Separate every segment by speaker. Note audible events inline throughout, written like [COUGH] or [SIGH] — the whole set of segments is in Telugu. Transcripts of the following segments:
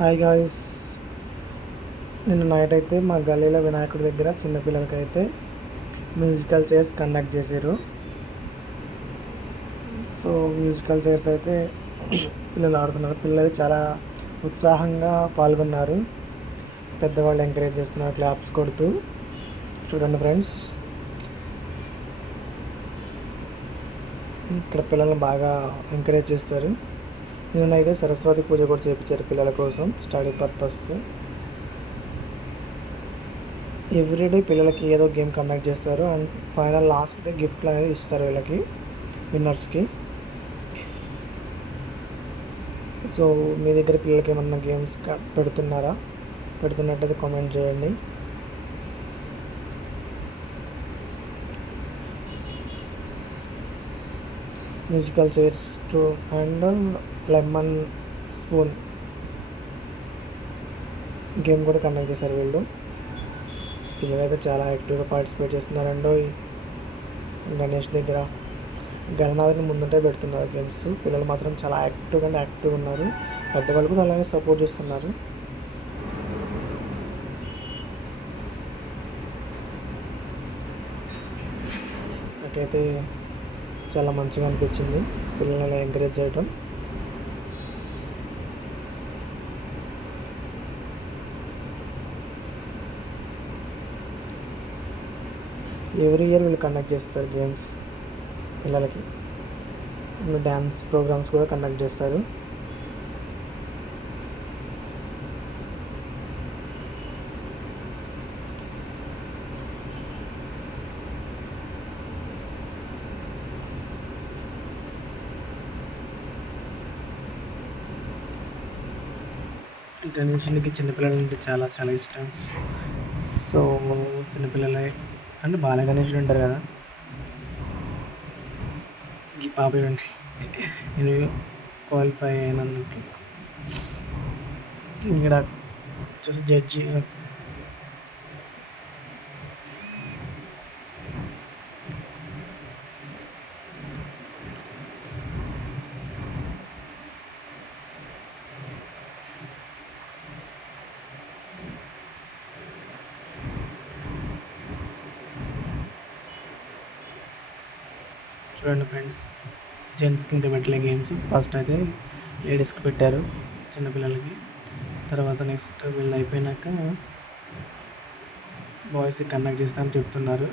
Speaker 1: హాయ్ గాయస్ నిన్న నైట్ అయితే మా గల్లీలో వినాయకుడి దగ్గర చిన్నపిల్లలకి అయితే మ్యూజికల్ చైర్స్ కండక్ట్ చేశారు సో మ్యూజికల్ చైర్స్ అయితే పిల్లలు ఆడుతున్నారు. పిల్లలు చాలా ఉత్సాహంగా పాల్గొన్నారు. పెద్దవాళ్ళు ఎంకరేజ్ చేస్తున్నారు క్లాప్స్ కొడుతూ. చూడండి ఫ్రెండ్స్ ఇక్కడ పిల్లల్ని బాగా ఎంకరేజ్ చేస్తారు. నిన్నైతే సరస్వతి పూజ కూడా చేయించారు పిల్లల కోసం స్టడీ పర్పస్ ఎవ్రీడే పిల్లలకి ఏదో గేమ్ కండక్ట్ చేస్తారు అండ్ ఫైనల్ లాస్ట్ డే గిఫ్ట్లు అనేది ఇస్తారు వీళ్ళకి విన్నర్స్కి సో మీ దగ్గర పిల్లలకి ఏమన్నా గేమ్స్ పెడుతున్నారా? పెడుతున్నట్టయితే కామెంట్ చేయండి. Musical chairs two and lemon spoon game కూడా కండక్ట్ చేశారు వీళ్ళు. పిల్లలు అయితే చాలా యాక్టివ్గా పార్టిసిపేట్ చేస్తున్నారండో గణేష్ దగ్గర గణనాథుని ముందుంటే పెడుతున్నారు గేమ్స్ పిల్లలు మాత్రం చాలా యాక్టివ్గా అంటే యాక్టివ్గా ఉన్నారు. పెద్దవాళ్ళు కూడా అలాగే సపోర్ట్ చేస్తున్నారు. నాకైతే చాలా మంచిగా అనిపించింది. పిల్లల్ని ఎంకరేజ్ చేయటం. ఎవ్రీ ఇయర్ వీళ్ళు కండక్ట్ చేస్తారు గేమ్స్ పిల్లలకి. డ్యాన్స్ ప్రోగ్రామ్స్ కూడా కండక్ట్ చేస్తారు. గణేషునికి చిన్నపిల్లలు అంటే చాలా చాలా ఇష్టం. సో చిన్నపిల్లలే అంటే బాల గణేషుడు ఉంటారు కదా. ఈ పాప నేను క్వాలిఫై అయినందుకు ఇక్కడ వచ్చేసి జడ్జి చూడండి ఫ్రెండ్స్. జెంట్స్కి ఇంకా పెట్టలే గేమ్స్. ఫస్ట్ అయితే లేడీస్కి పెట్టారు చిన్నపిల్లలకి తర్వాత నెక్స్ట్ వీళ్ళు అయిపోయినాక బాయ్స్కి కండక్ట్ చేస్తామని చెప్తున్నారు.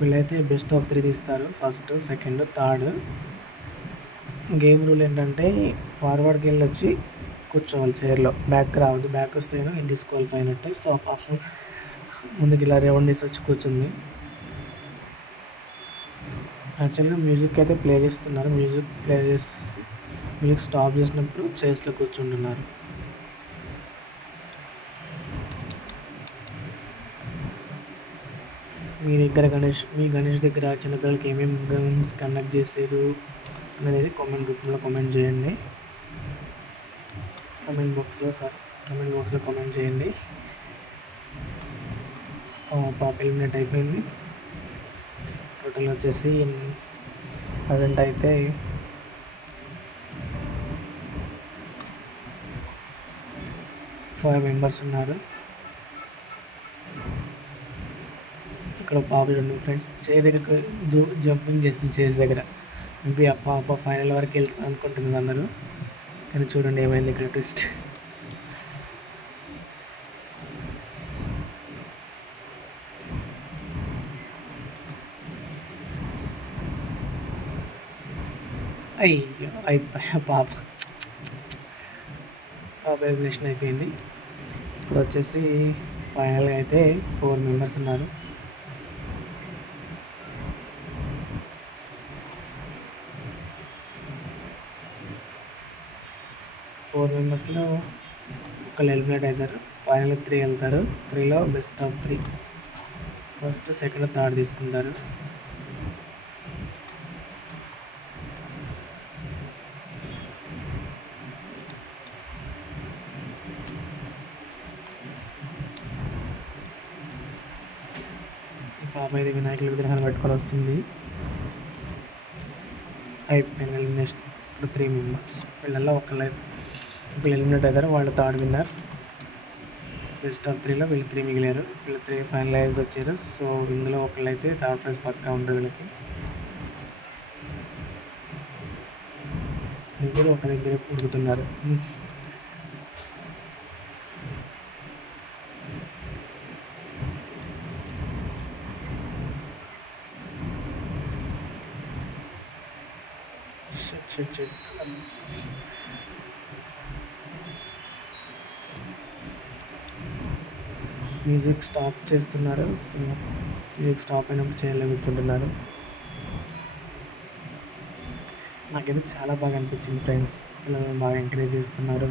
Speaker 1: వీళ్ళైతే బెస్ట్ ఆఫ్ త్రీ తీస్తారు. First second third game rule ఏంటంటే ఫార్వర్డ్కి వెళ్ళి వచ్చి కూర్చోవాలి చైర్లో. బ్యాక్ రావద్దు. బ్యాక్ వస్తే డిస్క్వాలిఫై అయినట్టు. సో పాపం ముందుకు ఇలా రౌండ్ వచ్చి కూర్చుంది. యాక్చువల్గా మ్యూజిక్ అయితే ప్లే చేస్తున్నారు. మ్యూజిక్ ప్లే చేసి మ్యూజిక్ స్టాప్ చేసినప్పుడు చైర్స్లో కూర్చుంటున్నారు. మీ దగ్గర గణేష్ మీ గణేష్ దగ్గర చిన్నపిల్లలకి ఏమేమి గేమ్స్ కండక్ట్ చేశారు అనేది కామెంట్ రూపంలో కామెంట్ చేయండి. కామెంట్ బాక్స్లో సార్ కామెంట్ బాక్స్లో కామెంట్ చేయండి. పాప ఎలిమినేట్ అయిపోయింది. టోటల్ వచ్చేసి ప్రజెంట్ అయితే ఫైవ్ మెంబర్స్ ఉన్నారు. ఇక్కడ పాప ఉన్నాయి ఫ్రెండ్స్. చే దగ్గర దూ జంపింగ్ చేసింది చేజ్ దగ్గర. మేబీ ఆ పాప ఫైనల్ వరకు వెళ్తుంది అనుకుంటున్నారు అందరూ. కానీ చూడండి ఏమైంది ఇక్కడ ట్విస్ట్. అయ్యో అయిపోయా పాప పాప ఎలిమినేషన్ అయిపోయింది. ఇప్పుడు వచ్చేసి ఫైనల్గా అయితే ఫోర్ మెంబర్స్ ఉన్నారు. ఫోర్ మెంబర్స్లో ఒకళ్ళు ఎలిమినేట్ అవుతారు. ఫైనల్ త్రీ వెళ్తారు. త్రీలో best of three first second third తీసుకుంటారు. పాప వినాయకుల విగ్రహాన్ని పట్టుకొని వస్తుంది. అయిపోయింది ఎలిమినేషన్ ఇప్పుడు త్రీ మెంబర్స్ వీళ్ళల్లో ఒకళ్ళు ఒకళ్ళు ఎలిమినేట్ అవుతారు వాళ్ళు థర్డ్ విన్నర్ బెస్ట్ ఆఫ్ త్రీలో వీళ్ళు త్రీ మిగిలారు. వీళ్ళు త్రీ ఫైనలైజ్ వచ్చారు. సో ఇందులో ఒకళ్ళు అయితే థర్డ్ ప్రైజ్ పక్కా ఉంటుంది వీళ్ళకి. ముగ్గురు ఒక దగ్గర ఉడుకుతున్నారు shit shit shit music stop చేస్తున్నారు సో మ్యూజిక్ స్టాప్ అయినప్పుడు చేయలేకుంటున్నారు నాకైతే చాలా బాగా అనిపించింది ఫ్రెండ్స్ పిల్లలు బాగా ఎంకరేజ్ చేస్తున్నారు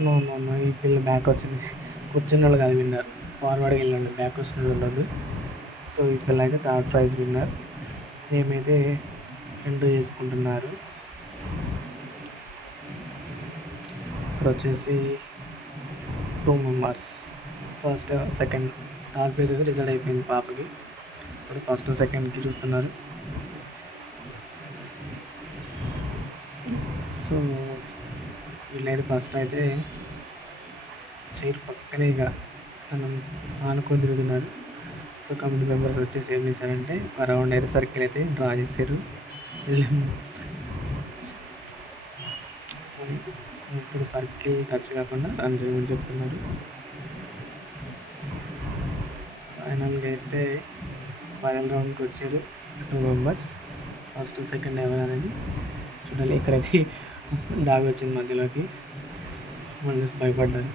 Speaker 1: నో నో నో ఈ పిల్ల బ్యాక్ వచ్చింది కూర్చున్న వాళ్ళు కాదు విన్నారు ఫార్వర్డ్కి వెళ్ళండి బ్యాక్ వచ్చిన ఉండదు సో ఈ పిల్ల అయితే థర్డ్ ప్రైజ్ విన్నర్ నేమైతే ఎంట్రీ చేసుకుంటున్నారు. ఇప్పుడు వచ్చేసి two members first second third prize అయితే రిజల్ట్ అయిపోయింది పాపకి. ఇప్పుడు ఫస్ట్ సెకండ్కి చూస్తున్నారు. సో వీళ్ళైతే ఫస్ట్ అయితే చైర్ పక్కనే ఇక మనం ఆనుకొని తిరుగుతున్నాడు. సో కమిటీ మెంబర్స్ వచ్చేసి ఏం చేశారంటే ఒక రౌండ్ అయితే సర్కిల్ అయితే డ్రా చేశారు. ఇప్పుడు సర్కిల్ టచ్ కాకుండా రన్ చేయమని చెప్తున్నారు ఫైనల్గా అయితే ఫైనల్ రౌండ్కి వచ్చారు టూ మెంబర్స్ ఫస్ట్ సెకండ్ ఎవరు అనేది చూడాలి. ఇక్కడైతే [LAUGHS] డాగ్ వచ్చింది మధ్యలోకి. వాళ్ళు భయపడ్డారు.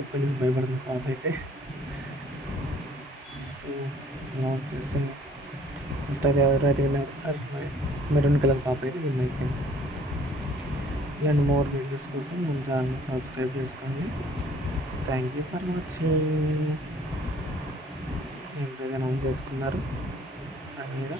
Speaker 1: ఒక్క నుంచి భయపడుతుంది పాప అయితే. సో అలా వచ్చేసి ఫస్ట్ అది ఎవరైతే విన్నారు మెరూన్ కలర్ పాప అయితే విన్ అయిపోయింది. ఇలాంటి మోర్ వీడియోస్ కోసం మన ఛానల్ సబ్స్క్రైబ్ చేసుకోండి. థ్యాంక్ యూ ఫర్ వాచింగ్ ఎంత అనౌన్స్ చేసుకున్నారు. ఫైనల్గా